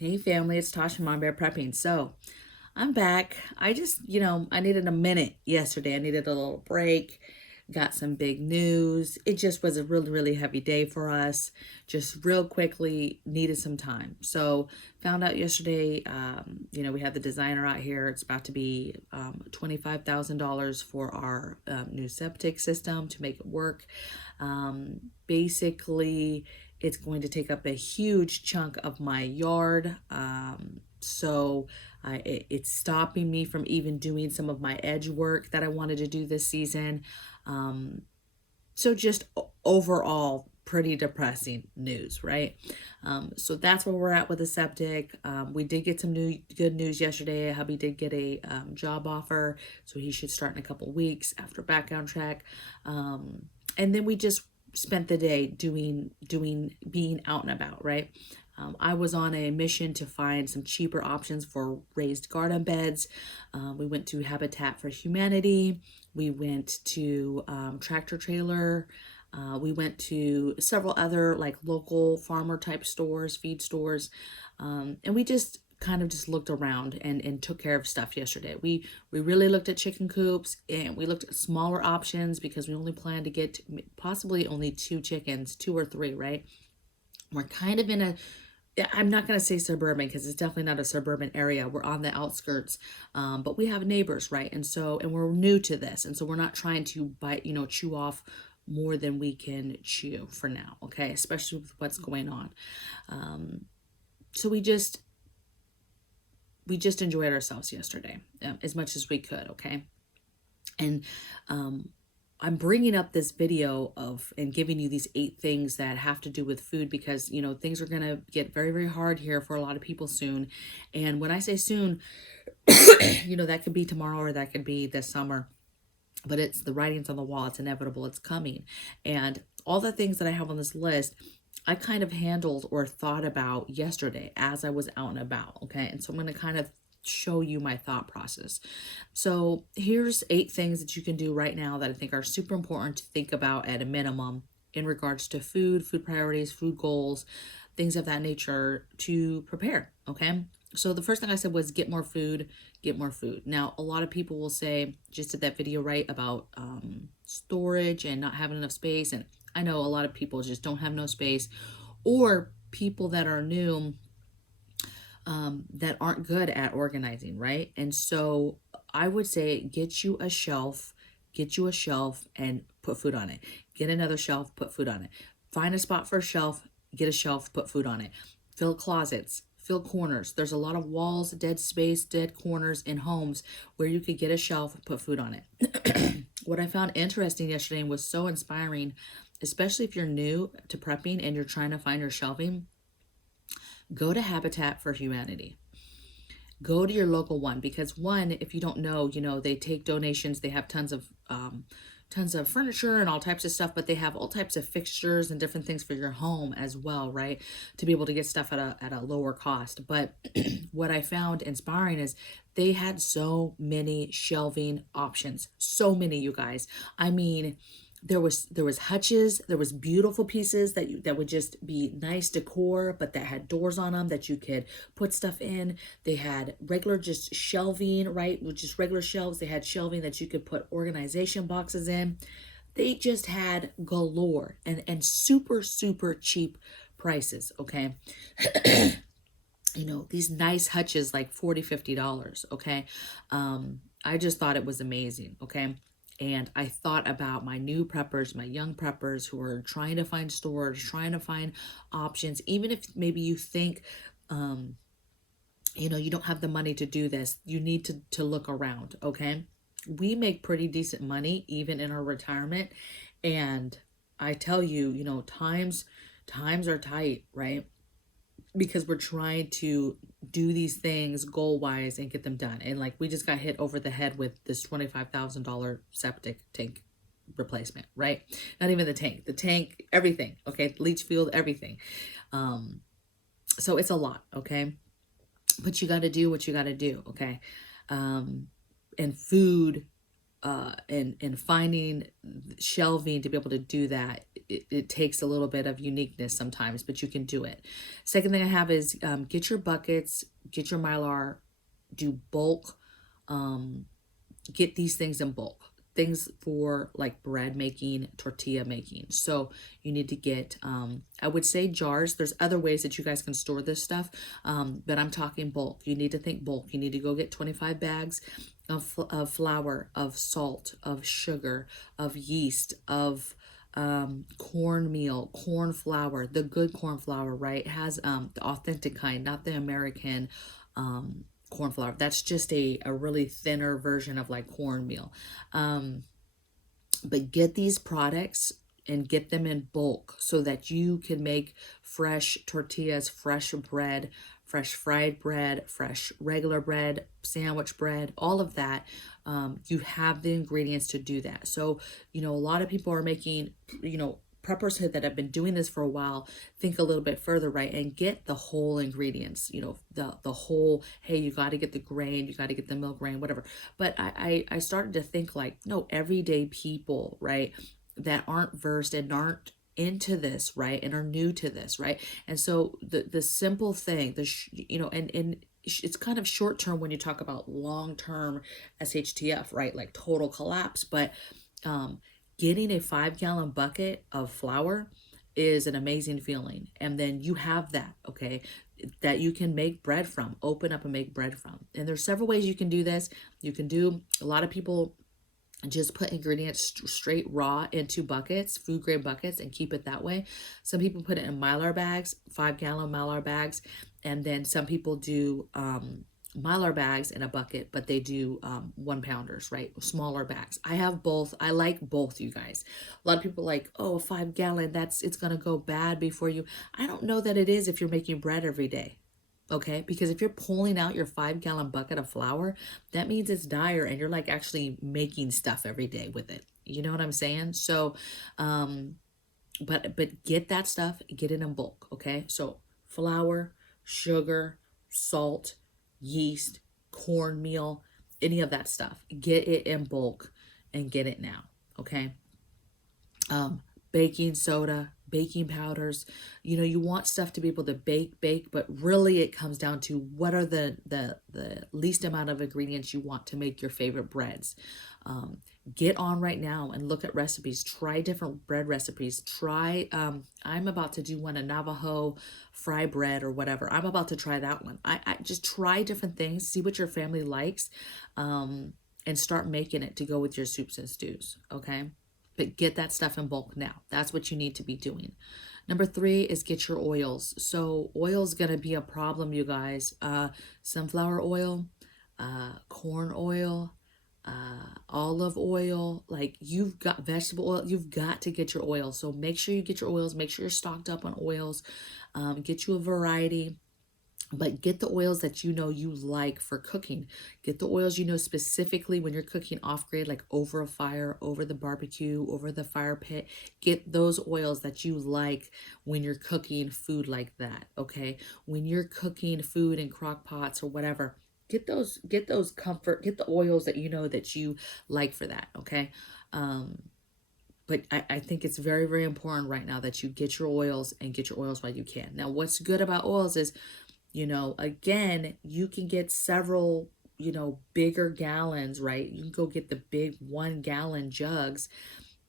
Hey family, it's Tasha from MAMABEAR Prepping. So I'm back. I just, I needed a minute yesterday. I needed a little break. Got some big news. It just was a really, really heavy day for us. Just real quickly needed some time. So found out yesterday, we had the designer out here. It's about to be $25,000 for our new septic system to make it work. Basically, it's going to take up a huge chunk of my yard. It's stopping me from even doing some of my edge work that I wanted to do this season. So just overall, pretty depressing news, right? So that's where we're at with the septic. We did get some good news yesterday. Hubby did get a job offer, so he should start in a couple weeks after background check. And then we just spent the day being out and about, right? I was on a mission to find some cheaper options for raised garden beds. We went to Habitat for Humanity. We went to Tractor Trailer. We went to several other like local farmer type stores, feed stores. And we just kind of just looked around and took care of stuff yesterday. We really looked at chicken coops, and we looked at smaller options because we only plan to get possibly only 2 chickens, 2 or 3, right? We're kind of in a, I'm not going to say suburban because it's definitely not a suburban area. We're on the outskirts, but we have neighbors, right? And we're new to this. And so we're not trying to chew off more than we can chew for now, okay? Especially with what's going on. So we just enjoyed ourselves yesterday as much as we could, okay? And I'm bringing up this video and giving you these 8 things that have to do with food because, things are going to get very, very hard here for a lot of people soon. And when I say soon, that could be tomorrow or that could be this summer. But it's the writing's on the wall. It's inevitable. It's coming. And all the things that I have on this list, I kind of handled or thought about yesterday as I was out and about. Okay. And so I'm going to kind of show you my thought process. So here's 8 things that you can do right now that I think are super important to think about at a minimum in regards to food priorities, food goals, things of that nature to prepare. Okay. So the first thing I said was get more food, get more food. Now, a lot of people will say, just did that video right about storage and not having enough space. And I know a lot of people just don't have no space, or people that are new that aren't good at organizing, right? And so I would say get you a shelf and put food on it. Get another shelf, put food on it. Find a spot for a shelf, get a shelf, put food on it. Fill closets, fill corners. There's a lot of walls, dead space, dead corners in homes where you could get a shelf and put food on it. What I found interesting yesterday and was so inspiring, especially if you're new to prepping and you're trying to find your shelving, go to Habitat for Humanity. Go to your local one because one, if you don't know, they take donations. They have tons of furniture and all types of stuff, but they have all types of fixtures and different things for your home as well, right? To be able to get stuff at a lower cost. But what I found inspiring is they had so many shelving options. So many, you guys. I mean, there was hutches, there was beautiful pieces that would just be nice decor, but that had doors on them that you could put stuff in. They had regular just shelving, right? With just regular shelves. They had shelving that you could put organization boxes in. They just had galore and super, super cheap prices, okay? These nice hutches like $40, $50, okay? I just thought it was amazing, okay? And I thought about my new preppers, my young preppers who are trying to find storage, trying to find options, even if maybe you think, you don't have the money to do this, you need to look around, okay? We make pretty decent money even in our retirement. And I tell you, times are tight, right? Because we're trying to do these things goal-wise and get them done. And like we just got hit over the head with this $25,000 septic tank replacement, right? Not even the tank, everything, okay? Leach field, everything. So it's a lot, okay? But you got to do what you got to do, okay? And food and finding shelving to be able to do that, it takes a little bit of uniqueness sometimes, but you can do it. Second thing I have is get your buckets, get your Mylar, do bulk, um, get these things in bulk. Things for like bread making, tortilla making. So you need to get, I would say jars. There's other ways that you guys can store this stuff, but I'm talking bulk. You need to think bulk. You need to go get 25 bags of flour, of salt, of sugar, of yeast, of cornmeal, corn flour, the good corn flour, right? It has the authentic kind, not the American corn flour. That's just a really thinner version of like cornmeal. But get these products and get them in bulk so that you can make fresh tortillas, fresh bread, fresh fried bread, fresh regular bread, sandwich bread, all of that. You have the ingredients to do that. So, a lot of people are making, preppers that have been doing this for a while think a little bit further, right? And get the whole ingredients, the whole, hey, you got to get the grain, you got to get the milk grain, whatever. But I started to think like, no, everyday people, right, that aren't versed and aren't into this, right, and are new to this, right? And so the simple thing, and it's kind of short term when you talk about long term SHTF, right, like total collapse, but getting a 5-gallon bucket of flour is an amazing feeling. And then you have that, okay, that you can make bread from, open up and make bread from. And there's several ways you can do this. You can do, a lot of people just put ingredients straight raw into buckets, food grade buckets, and keep it that way. Some people put it in Mylar bags, 5-gallon Mylar bags. And then some people do, Mylar bags in a bucket, but they do 1-pounders, right? Smaller bags. I have both. I like both, you guys. A lot of people like, oh, a 5-gallon, it's gonna go bad before you. I don't know that it is if you're making bread every day. Okay, because if you're pulling out your 5-gallon bucket of flour, that means it's dire and you're like actually making stuff every day with it. You know what I'm saying? So, but get that stuff, get it in bulk. Okay, so flour, sugar, salt, yeast, cornmeal, any of that stuff. Get it in bulk and get it now, okay? Baking soda, baking powders, you want stuff to be able to bake, but really it comes down to what are the least amount of ingredients you want to make your favorite breads. Get on right now and look at recipes. Try different bread recipes. Try, I'm about to do one, a Navajo fry bread or whatever. I'm about to try that one. I just try different things, see what your family likes, and start making it to go with your soups and stews, okay? But get that stuff in bulk now. That's what you need to be doing. Number 3 is get your oils. So oil is going to be a problem, you guys. Sunflower oil, corn oil, olive oil, like you've got vegetable oil, you've got to get your oil. So make sure you get your oils, make sure you're stocked up on oils, get you a variety, but get the oils that you like for cooking. Get the oils specifically when you're cooking off grid, like over a fire, over the barbecue, over the fire pit. Get those oils that you like when you're cooking food like that, okay? When you're cooking food in crock pots or whatever, get the oils that that you like for that, okay? But I think it's very, very important right now that you get your oils and get your oils while you can. Now, what's good about oils is, again, you can get several, bigger gallons, right? You can go get the big 1-gallon jugs,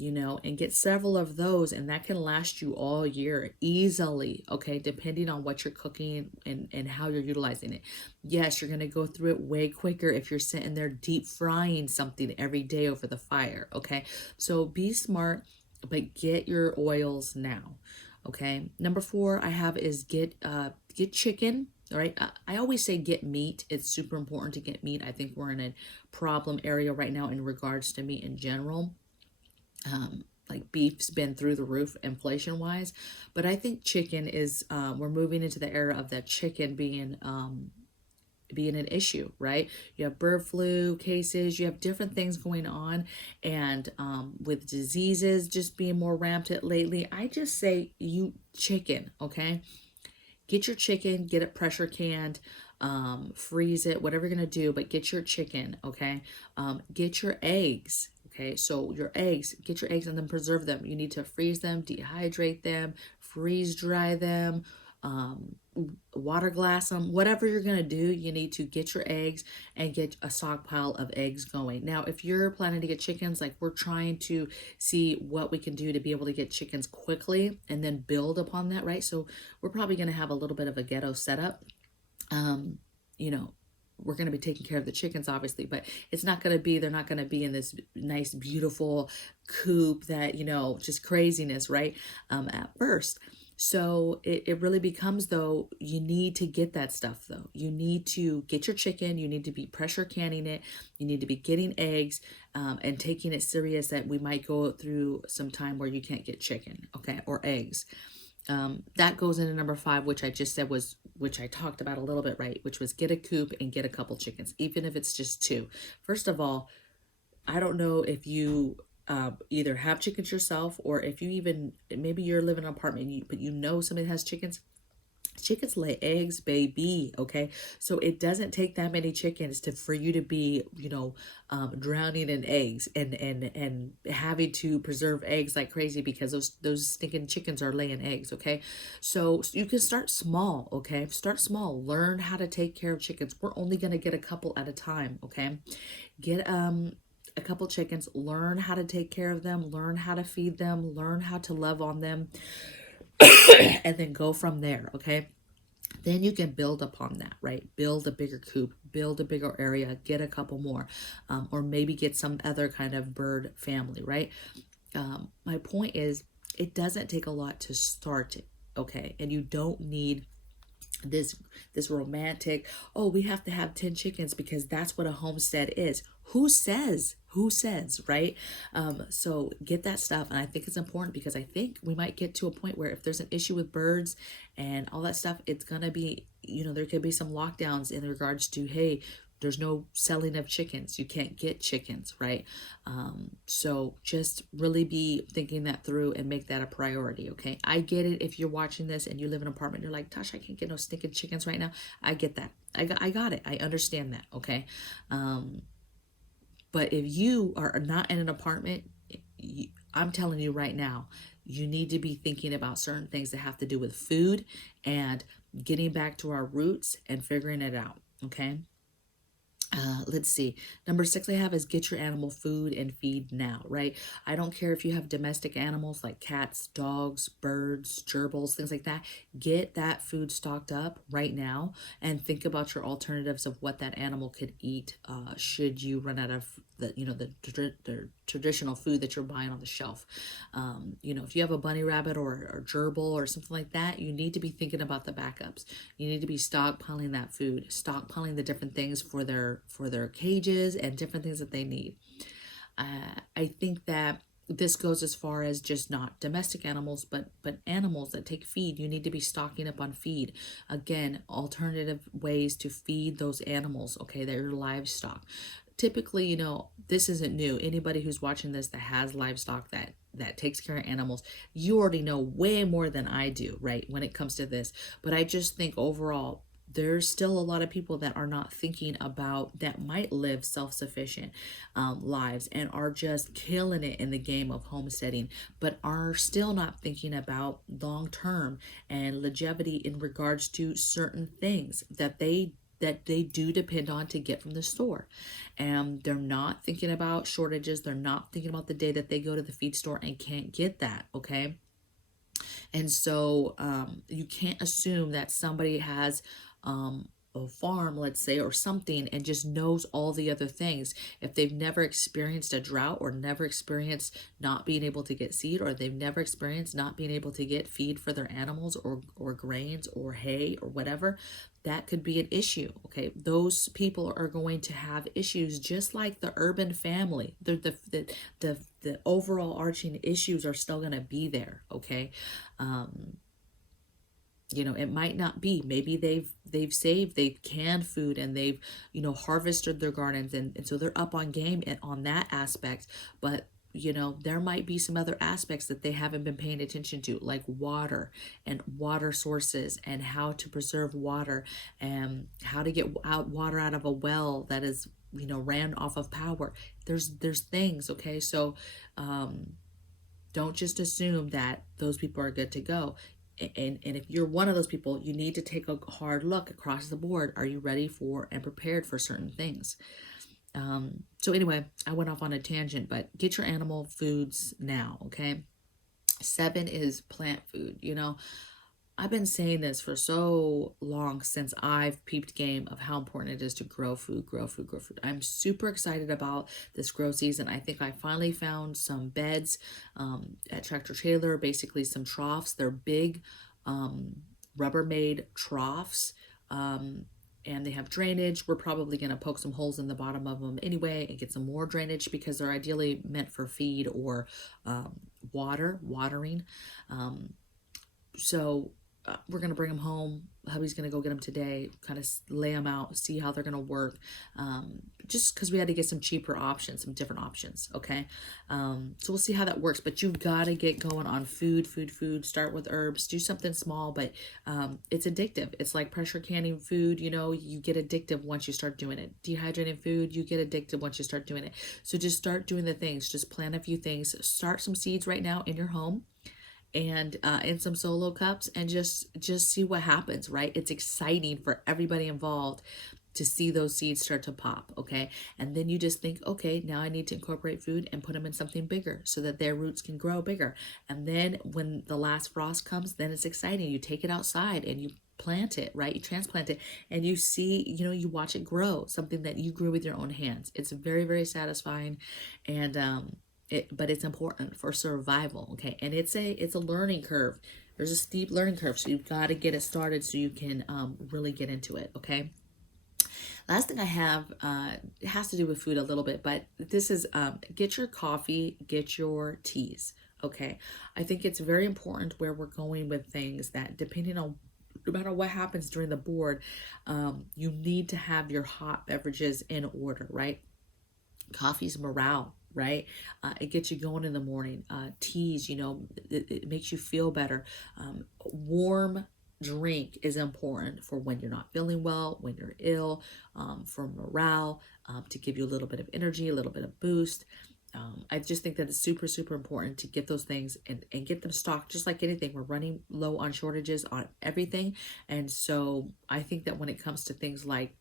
and get several of those, and that can last you all year easily, okay, depending on what you're cooking and how you're utilizing it. Yes, you're going to go through it way quicker if you're sitting there deep frying something every day over the fire, okay? So be smart, but get your oils now, okay? Number 4 I have is get chicken. All right. I always say get meat. It's super important to get meat. I think we're in a problem area right now in regards to meat in general. Like beef's been through the roof inflation wise, but I think chicken is, we're moving into the era of that chicken being an issue, right? You have bird flu cases, you have different things going on, and with diseases just being more rampant lately, I just say chicken, okay? Get your chicken, get it pressure canned. freeze it, whatever you're going to do, but get your chicken, okay? Get your eggs. Okay, so your eggs, get your eggs and then preserve them. You need to freeze them, dehydrate them, freeze dry them, um, water glass them, whatever you're going to do, you need to get your eggs and get a stockpile of eggs going. Now, if you're planning to get chickens, like we're trying to see what we can do to be able to get chickens quickly and then build upon that, right? So we're probably going to have a little bit of a ghetto setup. Um, you know, we're going to be taking care of the chickens, obviously, but it's not going to be, they're not going to be in this nice, beautiful coop that, just craziness, right? At first. So it really becomes, though, you need to get that stuff, though. You need to get your chicken. You need to be pressure canning it. You need to be getting eggs and taking it serious that we might go through some time where you can't get chicken, okay, or eggs. That goes into number 5, which I just said which I talked about a little bit, right? Which was get a coop and get a couple chickens, even if it's just 2. First of all, I don't know if you either have chickens yourself or if you even, maybe you're living in an apartment, but somebody has chickens. Chickens lay eggs, baby, okay? So it doesn't take that many chickens for you to be, drowning in eggs and having to preserve eggs like crazy because those stinking chickens are laying eggs, okay? So you can start small, okay? Start small. Learn how to take care of chickens. We're only going to get a couple at a time, okay? Get a couple chickens, learn how to take care of them, learn how to feed them, learn how to love on them, and then go from there, okay? Then you can build upon that, right? Build a bigger coop, build a bigger area, get a couple more, or maybe get some other kind of bird family, right? My point is, it doesn't take a lot to start it, okay? And you don't need this romantic, oh, we have to have 10 chickens because that's what a homestead is. Who says, right? So get that stuff. And I think it's important because I think we might get to a point where if there's an issue with birds and all that stuff, it's gonna be, there could be some lockdowns in regards to, hey, there's no selling of chickens. You can't get chickens, right? So just really be thinking that through and make that a priority, okay? I get it if you're watching this and you live in an apartment, you're like, Tosh, I can't get no stinking chickens right now. I get that. I got it. I understand that, okay? But if you are not in an apartment, I'm telling you right now, you need to be thinking about certain things that have to do with food and getting back to our roots and figuring it out, okay? Let's see. Number 6 I have is get your animal food and feed now, right? I don't care if you have domestic animals like cats, dogs, birds, gerbils, things like that. Get that food stocked up right now and think about your alternatives of what that animal could eat should you run out of the traditional food that you're buying on the shelf. If you have a bunny rabbit or gerbil or something like that, you need to be thinking about the backups. You need to be stockpiling that food, stockpiling the different things for their cages and different things that they need. I think that this goes as far as just not domestic animals, but animals that take feed. You need to be stocking up on feed. Again, alternative ways to feed those animals, okay? They're livestock. Typically, this isn't new. Anybody who's watching this that has livestock that takes care of animals, you already know way more than I do, right? When it comes to this. But I just think overall, there's still a lot of people that are not thinking about that might live self-sufficient lives and are just killing it in the game of homesteading, but are still not thinking about long-term and longevity in regards to certain things that they do depend on to get from the store. And they're not thinking about shortages. They're not thinking about the day that they go to the feed store and can't get that, okay? And so you can't assume that somebody has a farm, let's say, or something, and just knows all the other things. If they've never experienced a drought or never experienced not being able to get seed, or they've never experienced not being able to get feed for their animals or grains or hay or whatever, that could be an issue, okay? Those people are going to have issues just like the urban family. The overall arching issues are still going to be there, okay? It might not be. Maybe they've saved, they've canned food, and they've, harvested their gardens, and so they're up on game on that aspect. But there might be some other aspects that they haven't been paying attention to, like water and water sources and how to preserve water and how to get out water out of a well that is, ran off of power. There's things, okay? So don't just assume that those people are good to go. And if you're one of those people, you need to take a hard look across the board. Are you ready for and prepared for certain things? So anyway, I went off on a tangent, but get your animal foods now, okay? 7 is plant food. I've been saying this for so long since I've peeped game of how important it is to grow food, grow food, grow food. I'm super excited about this grow season. I think I finally found some beds at Tractor Trailer, basically some troughs. They're big Rubbermaid troughs. And they have drainage. We're probably going to poke some holes in the bottom of them anyway and get some more drainage because they're ideally meant for feed or watering. So we're going to bring them home. Hubby's going to go get them today, kind of lay them out, see how they're going to work. Just because we had to get some cheaper options, some different options, okay? So we'll see how that works. But you've got to get going on food. Start with herbs. Do something small, but it's addictive. It's like pressure canning food. You get addictive once you start doing it. Dehydrating food, you get addictive once you start doing it. So just start doing the things. Just plant a few things. Start some seeds right now in your home and in some solo cups and just see what happens, right? It's exciting for everybody involved to see those seeds start to pop, okay? And then you just think, okay, now I need to incorporate food and put them in something bigger so that their roots can grow bigger. And then when the last frost comes, then it's exciting. You take it outside and you plant it, right? You transplant it and you see, you watch it grow, something that you grew with your own hands. It's very, very satisfying. And but it's important for survival, okay? And it's a learning curve. There's a steep learning curve, so you've got to get it started so you can really get into it, okay? Last thing I have it has to do with food a little bit, but this is get your coffee, get your teas, okay? I think it's very important where we're going with things that depending on no matter what happens during the board, you need to have your hot beverages in order, right? Coffee's morale, right? It gets you going in the morning. Teas, it makes you feel better. Warm drink is important for when you're not feeling well, when you're ill, for morale, to give you a little bit of energy, a little bit of boost. I just think that it's super, super important to get those things and get them stocked. Just like anything, we're running low on shortages on everything. And so I think that when it comes to things like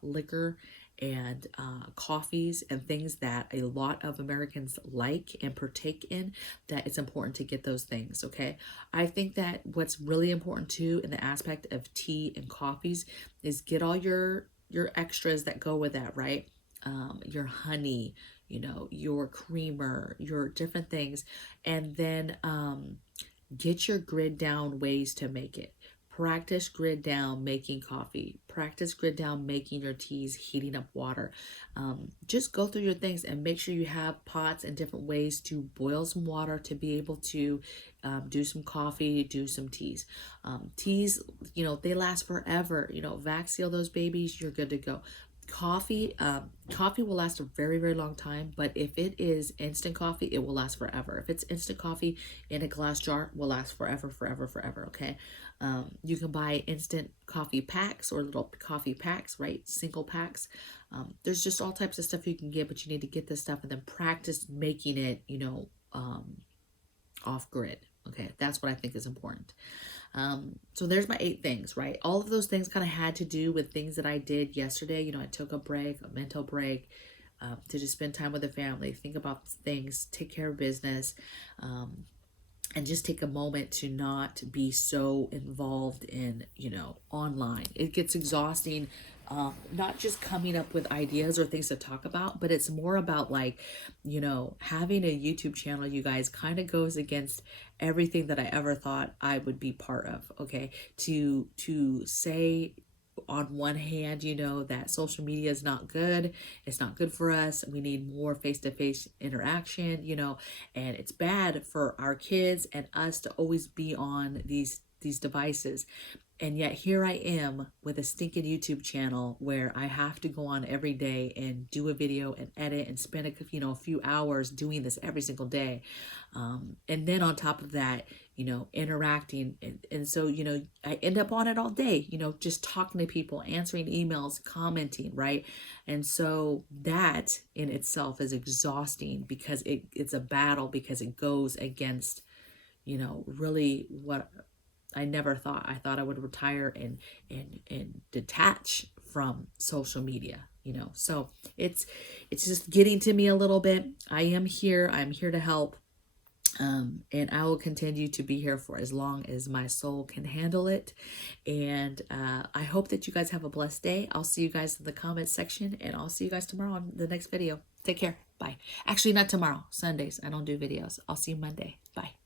liquor and coffees and things that a lot of Americans like and partake in, that it's important to get those things, okay? I think that what's really important too in the aspect of tea and coffees is get all your extras that go with that, right? Your honey, your creamer, your different things, and then get your grid down ways to make it. Practice grid down making coffee. Practice grid down making your teas, heating up water. Just go through your things and make sure you have pots and different ways to boil some water to be able to do some coffee, do some teas. Teas, they last forever. Vac seal those babies, you're good to go. Coffee will last a very, very long time, but if it is instant coffee, it will last forever. If it's instant coffee in a glass jar, it will last forever, okay? You can buy instant coffee packs or little coffee packs, right? Single packs. There's just all types of stuff you can get, but you need to get this stuff and then practice making it, off grid. Okay, that's what I think is important. So there's my 8 things, right? All of those things kind of had to do with things that I did yesterday. I took a break, a mental break, to just spend time with the family, think about things, take care of business, and just take a moment to not be so involved in, online. It gets exhausting, not just coming up with ideas or things to talk about, but it's more about like, having a YouTube channel, you guys, kind of goes against everything that I ever thought I would be part of, okay? To say on one hand, that social media is not good. It's not good for us. We need more face-to-face interaction, and it's bad for our kids and us to always be on these these devices. And yet here I am with a stinking YouTube channel where I have to go on every day and do a video and edit and spend a few hours doing this every single day. And then on top of that, interacting. And so, I end up on it all day, just talking to people, answering emails, commenting, right? And so that in itself is exhausting because it's a battle, because it goes against, really what I never thought. I thought I would retire and detach from social media, So it's just getting to me a little bit. I am here. I'm here to help. And I will continue to be here for as long as my soul can handle it. And I hope that you guys have a blessed day. I'll see you guys in the comments section, and I'll see you guys tomorrow on the next video. Take care. Bye. Actually, not tomorrow. Sundays. I don't do videos. I'll see you Monday. Bye.